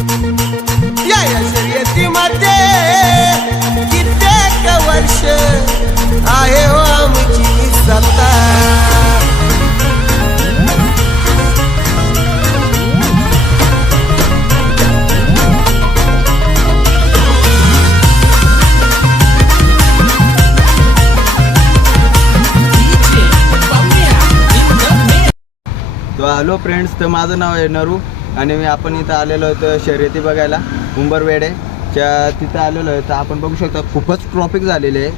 या शर्यतीमध्ये कित्येक वर्ष आहे हो आमची सत्ता. तो हॅलो फ्रेंड्स, तर माझं नाव आहे नरू आणि आपण इथं आलेलो होतो शर्यती बघायला उंबरवेडेच्या तिथं आलेलो आहे. तर आपण बघू शकता खूपच ट्रॉफिक झालेले आहे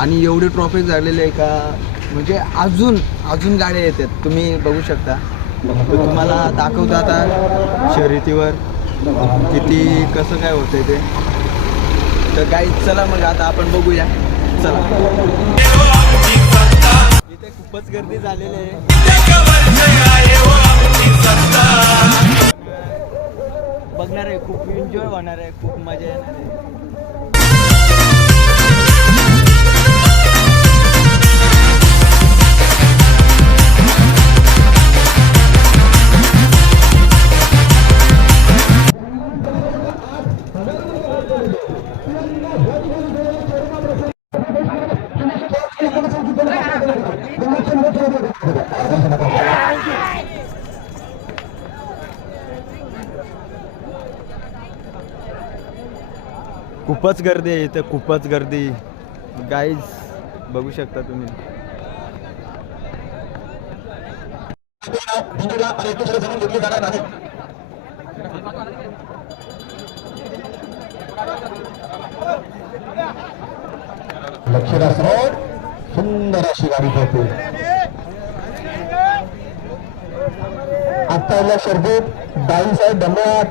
आणि एवढी ट्रॉफिक झालेली आहे का म्हणजे अजून गाड्या येतात. तुम्ही बघू शकता. तर तुम्हाला दाखवतो आता शर्यतीवर किती कसं काय होतंय ते. तर काही चला मग आता आपण बघूया. चला. इथे खूपच गर्दी झालेली आहे. बघणार आहे, खूप एन्जॉय होणार आहे, खूप मजा येणार आहे. खूपच गर्दी आहे इथं, खूपच गर्दी. गाईज बघू शकता तुम्ही. लक्षात सुंदर अशी गाडी पळते. आता शर्यत डाळी साहेब धन्यवाद.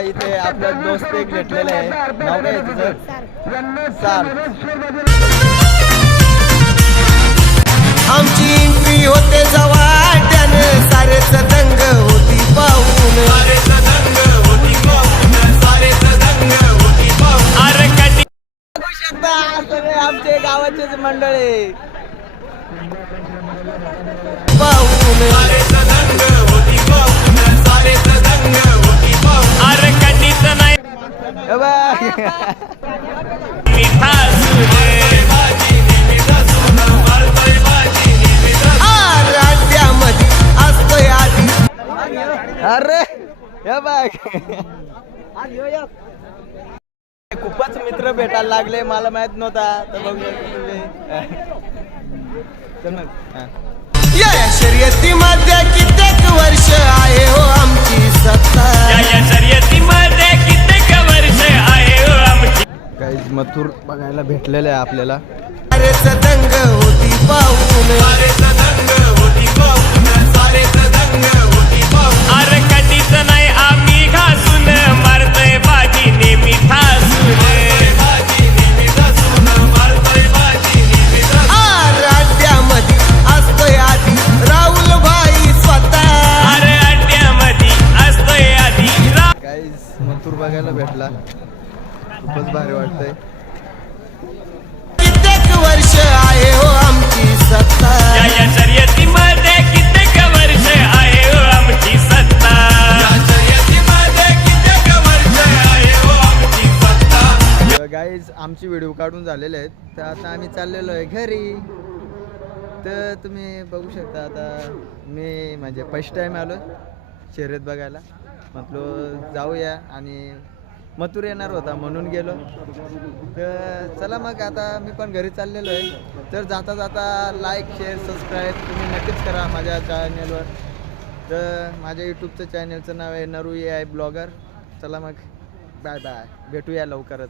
इथे आपला दोस्त एक भेटलेला आहे. नाव काय आहे तुझं? सार. आमची एंट्री होते जवाट्यानं सारेच दंग होती पाहून. अरे कधी बघू शकता सगळे आमचे गावाचेच मंडळी पाहून. अरे कधीच नाही राज्यामध्ये असतोय आधी. अरे हे बघ खूपच मित्र भेटायला लागले, मला माहित नव्हता. तर बघू तुम्ही. या शर्यतीमध्ये कित्येक वर्ष आहे हो आमची सत्ता. काही मथुर बघायला भेटलेले आहे आपल्याला. सारेच दंग होती पाहून. अरे कधीच नाही आम्ही घासून मारतोय बाजी नेहमी ठासून. राज्यामध्ये असतोय आधी राहुल भाई स्वतः. अरे अड्ड्यामध्ये असतोय आधी काही मथुर बघायला भेटला, खूपच भारी वाटतंय. कित्येक वर्ष आहे हो आमची सत्ता. या शर्यतीमध्ये कित्येक वर्ष आहे हो आमची सत्ता. गाईज आमची व्हिडिओ काढून झालेले आहेत. तर आता आम्ही चाललेलो आहे घरी. तर तुम्ही बघू शकता. आता मी म्हणजे फर्स्ट टाईम आलो शर्यत बघायला. म्हटलं जाऊया आणि मथुर येणार होता म्हणून गेलो. तर चला मग आता मी पण घरी चाललेलो आहे. तर जाता जाता लाईक शेअर सबस्क्राईब तुम्ही नक्कीच करा माझ्या चॅनलवर. तर माझ्या यूट्यूबचं चॅनलचं नाव आहे नरू AI ब्लॉगर. चला मग बाय बाय, भेटूया लवकरच.